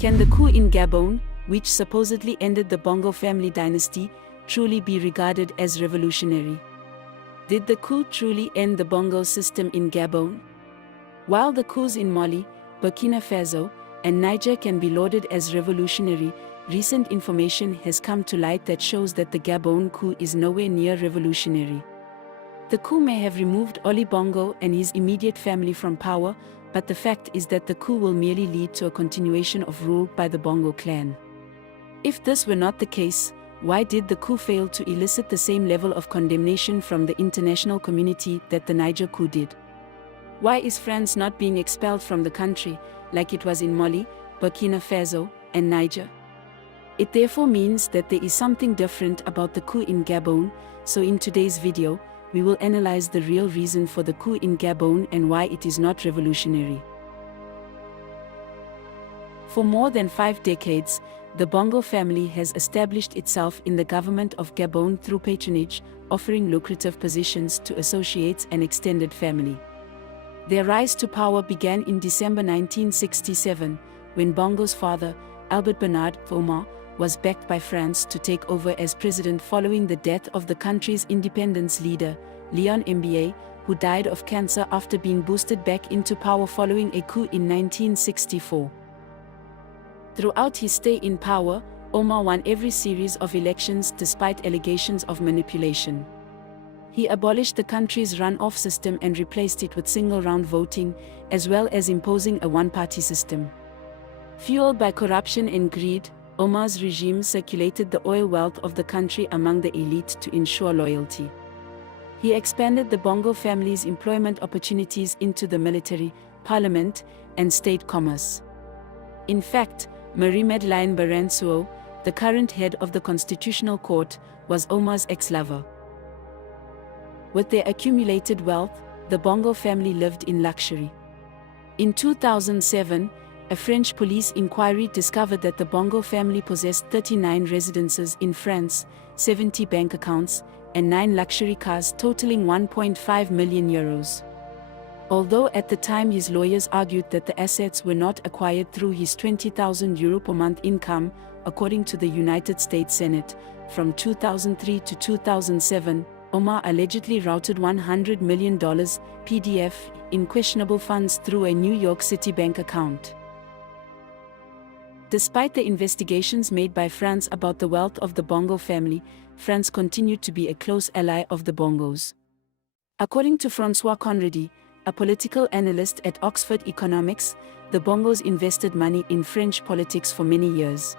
Can the coup in Gabon, which supposedly ended the Bongo family dynasty, truly be regarded as revolutionary? Did the coup truly end the Bongo system in Gabon? While the coups in Mali, Burkina Faso, and Niger can be lauded as revolutionary, recent information has come to light that shows that the Gabon coup is nowhere near revolutionary. The coup may have removed Ali Bongo and his immediate family from power, but the fact is that the coup will merely lead to a continuation of rule by the Bongo clan. If this were not the case, why did the coup fail to elicit the same level of condemnation from the international community that the Niger coup did? Why is France not being expelled from the country, like it was in Mali, Burkina Faso, and Niger? It therefore means that there is something different about the coup in Gabon, so in today's video, we will analyze the real reason for the coup in Gabon and why it is not revolutionary. For more than 5 decades, the Bongo family has established itself in the government of Gabon through patronage, offering lucrative positions to associates and extended family. Their rise to power began in December 1967, when Bongo's father, Albert Bernard Omar, was backed by France to take over as president following the death of the country's independence leader, Léon Mba, who died of cancer after being boosted back into power following a coup in 1964. Throughout his stay in power, Omar won every series of elections despite allegations of manipulation. He abolished the country's runoff system and replaced it with single-round voting, as well as imposing a one-party system. Fueled by corruption and greed, Omar's regime circulated the oil wealth of the country among the elite to ensure loyalty. He expanded the Bongo family's employment opportunities into the military, parliament, and state commerce. In fact, Marie-Madeleine Baransuo, the current head of the Constitutional Court, was Omar's ex-lover. With their accumulated wealth, the Bongo family lived in luxury. In 2007, a French police inquiry discovered that the Bongo family possessed 39 residences in France, 70 bank accounts, and 9 luxury cars totaling €1.5 million. Although at the time his lawyers argued that the assets were not acquired through his €20,000 per month income, according to the United States Senate, from 2003 to 2007, Omar allegedly routed $100 million PDF in questionable funds through a New York City bank account. Despite the investigations made by France about the wealth of the Bongo family, France continued to be a close ally of the Bongos. According to François Conradi, a political analyst at Oxford Economics, the Bongos invested money in French politics for many years.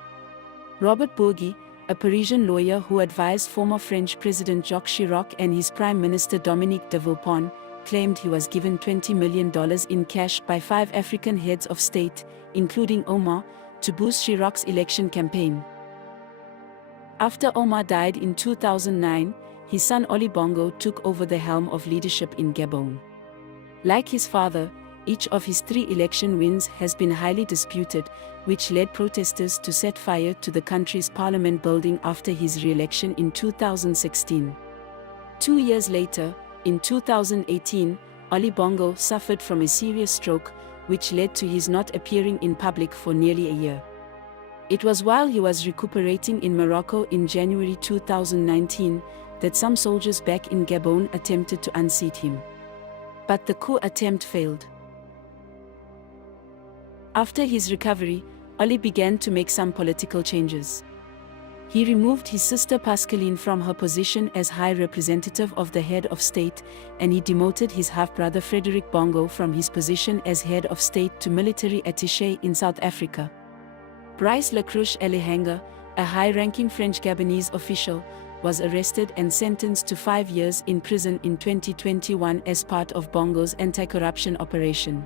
Robert Bourgi, a Parisian lawyer who advised former French President Jacques Chirac and his Prime Minister Dominique de Villepin, claimed he was given $20 million in cash by 5 African heads of state, including Omar, to boost Chirac's election campaign. After Omar died in 2009, his son Ali Bongo took over the helm of leadership in Gabon. Like his father, each of his 3 election wins has been highly disputed, which led protesters to set fire to the country's parliament building after his re-election in 2016. 2 years later, in 2018, Ali Bongo suffered from a serious stroke, which led to his not appearing in public for nearly a year. It was while he was recuperating in Morocco in January 2019 that some soldiers back in Gabon attempted to unseat him. But the coup attempt failed. After his recovery, Ali began to make some political changes. He removed his sister Pascaline from her position as High Representative of the Head of State, and he demoted his half-brother Frederick Bongo from his position as Head of State to military attaché in South Africa. Brice Lacrouche Elehanga, a high-ranking French Gabonese official, was arrested and sentenced to 5 years in prison in 2021 as part of Bongo's anti-corruption operation.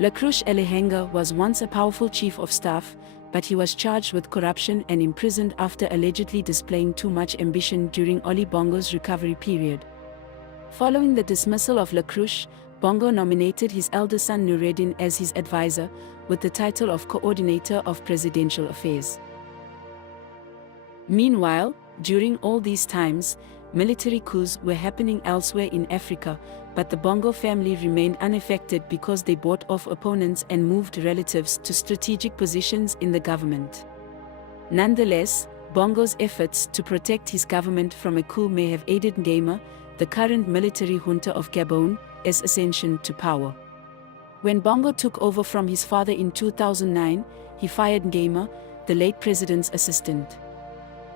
Lacrouche Elehanga was once a powerful chief of staff, but he was charged with corruption and imprisoned after allegedly displaying too much ambition during Ali Bongo's recovery period. Following the dismissal of Lacrouche, Bongo nominated his elder son Noureddin as his advisor, with the title of Coordinator of Presidential Affairs. Meanwhile, during all these times, military coups were happening elsewhere in Africa, but the Bongo family remained unaffected because they bought off opponents and moved relatives to strategic positions in the government. Nonetheless, Bongo's efforts to protect his government from a coup may have aided Ngema, the current military junta of Gabon, as ascension to power. When Bongo took over from his father in 2009, he fired Ngema, the late president's assistant.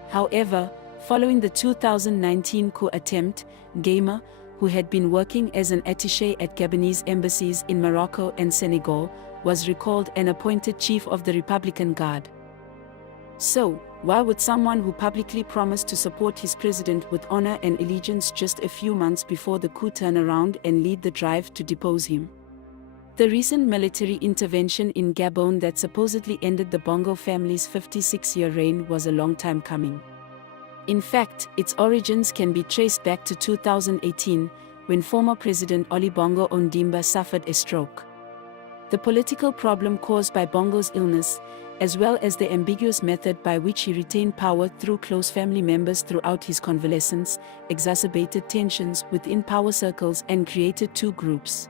However, following the 2019 coup attempt, Ngema, who had been working as an attaché at Gabonese embassies in Morocco and Senegal, was recalled and appointed chief of the Republican Guard. So, why would someone who publicly promised to support his president with honor and allegiance just a few months before the coup turn around and lead the drive to depose him? The recent military intervention in Gabon that supposedly ended the Bongo family's 56-year reign was a long time coming. In fact, its origins can be traced back to 2018, when former President Ali Bongo Ondimba suffered a stroke. The political problem caused by Bongo's illness, as well as the ambiguous method by which he retained power through close family members throughout his convalescence, exacerbated tensions within power circles and created two groups.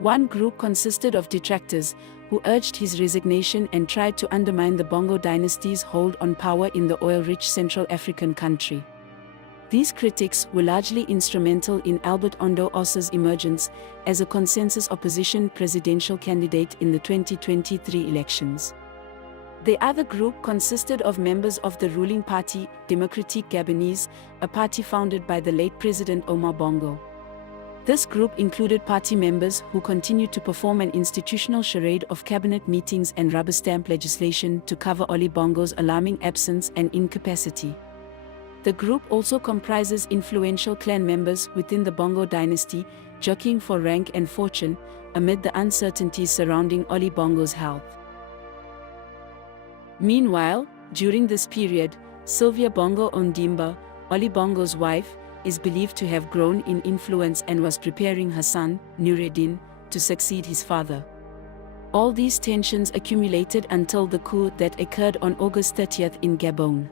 One group consisted of detractors, who urged his resignation and tried to undermine the Bongo dynasty's hold on power in the oil-rich Central African country. These critics were largely instrumental in Albert Ondo Ossa's emergence as a consensus opposition presidential candidate in the 2023 elections. The other group consisted of members of the ruling party, Democratic Gabonese, a party founded by the late President Omar Bongo. This group included party members who continued to perform an institutional charade of cabinet meetings and rubber stamp legislation to cover Ali Bongo's alarming absence and incapacity. The group also comprises influential clan members within the Bongo dynasty, jockeying for rank and fortune, amid the uncertainties surrounding Ali Bongo's health. Meanwhile, during this period, Sylvia Bongo Ondimba, Ali Bongo's wife, is believed to have grown in influence and was preparing her son, Noureddin, to succeed his father. All these tensions accumulated until the coup that occurred on August 30 in Gabon.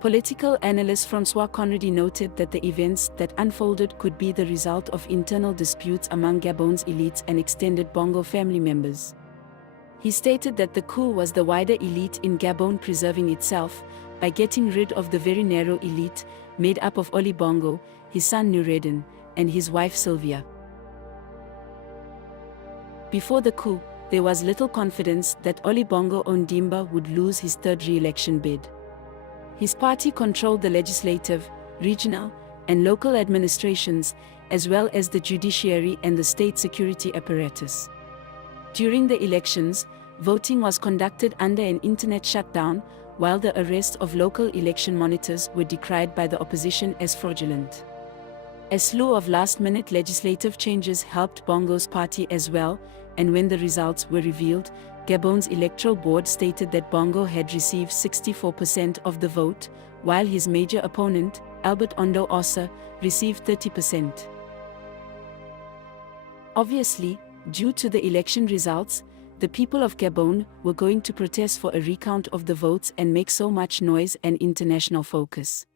Political analyst François Conradi noted that the events that unfolded could be the result of internal disputes among Gabon's elites and extended Bongo family members. He stated that the coup was the wider elite in Gabon preserving itself, by getting rid of the very narrow elite, made up of Ali Bongo, his son Noureddin, and his wife Sylvia. Before the coup, there was little confidence that Ali Bongo Ondimba would lose his third re-election bid. His party controlled the legislative, regional, and local administrations, as well as the judiciary and the state security apparatus. During the elections, voting was conducted under an internet shutdown, while the arrest of local election monitors were decried by the opposition as fraudulent. A slew of last-minute legislative changes helped Bongo's party as well, and when the results were revealed, Gabon's electoral board stated that Bongo had received 64% of the vote, while his major opponent, Albert Ondo Ossa, received 30%. Obviously, due to the election results, the people of Gabon were going to protest for a recount of the votes and make so much noise and international focus.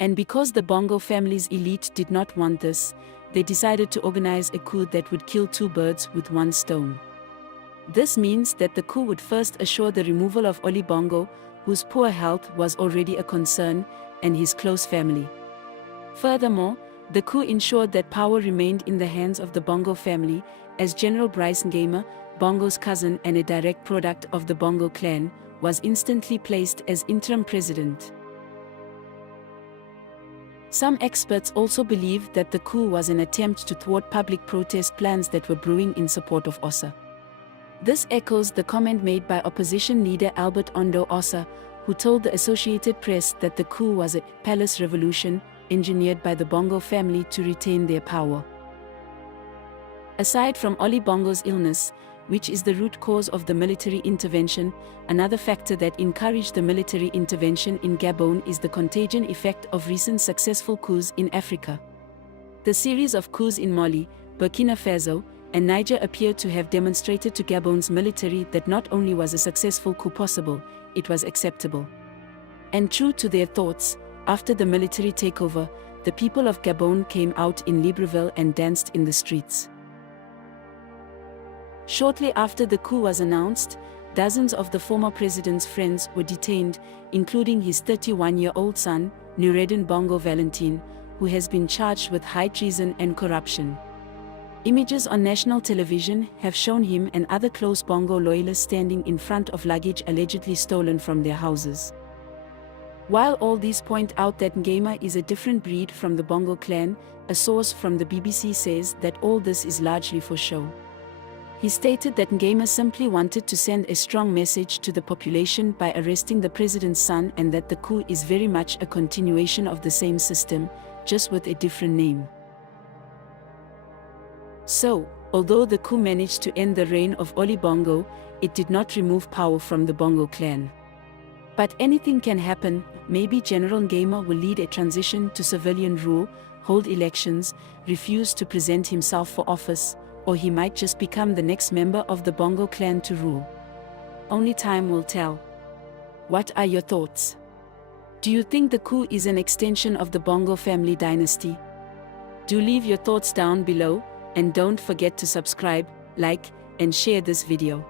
And because the Bongo family's elite did not want this, they decided to organize a coup that would kill two birds with one stone. This means that the coup would first assure the removal of Ali Bongo, whose poor health was already a concern, and his close family. Furthermore, the coup ensured that power remained in the hands of the Bongo family, as General Brice Ngema, Bongo's cousin and a direct product of the Bongo clan, was instantly placed as interim president. Some experts also believe that the coup was an attempt to thwart public protest plans that were brewing in support of Ossa. This echoes the comment made by opposition leader Albert Ondo Ossa, who told the Associated Press that the coup was a palace revolution engineered by the Bongo family to retain their power. Aside from Ali Bongo's illness, which is the root cause of the military intervention, another factor that encouraged the military intervention in Gabon is the contagion effect of recent successful coups in Africa. The series of coups in Mali, Burkina Faso, and Niger appear to have demonstrated to Gabon's military that not only was a successful coup possible, it was acceptable. And true to their thoughts, after the military takeover, the people of Gabon came out in Libreville and danced in the streets. Shortly after the coup was announced, dozens of the former president's friends were detained, including his 31-year-old son, Noureddin Bongo Valentin, who has been charged with high treason and corruption. Images on national television have shown him and other close Bongo loyalists standing in front of luggage allegedly stolen from their houses. While all these point out that Ngema is a different breed from the Bongo clan, a source from the BBC says that all this is largely for show. He stated that Ngema simply wanted to send a strong message to the population by arresting the president's son, and that the coup is very much a continuation of the same system, just with a different name. So, although the coup managed to end the reign of Ali Bongo, it did not remove power from the Bongo clan. But anything can happen. Maybe General Ngema will lead a transition to civilian rule, hold elections, refuse to present himself for office, or he might just become the next member of the Bongo clan to rule. Only time will tell. What are your thoughts? Do you think the coup is an extension of the Bongo family dynasty? Do leave your thoughts down below, and don't forget to subscribe, like, and share this video.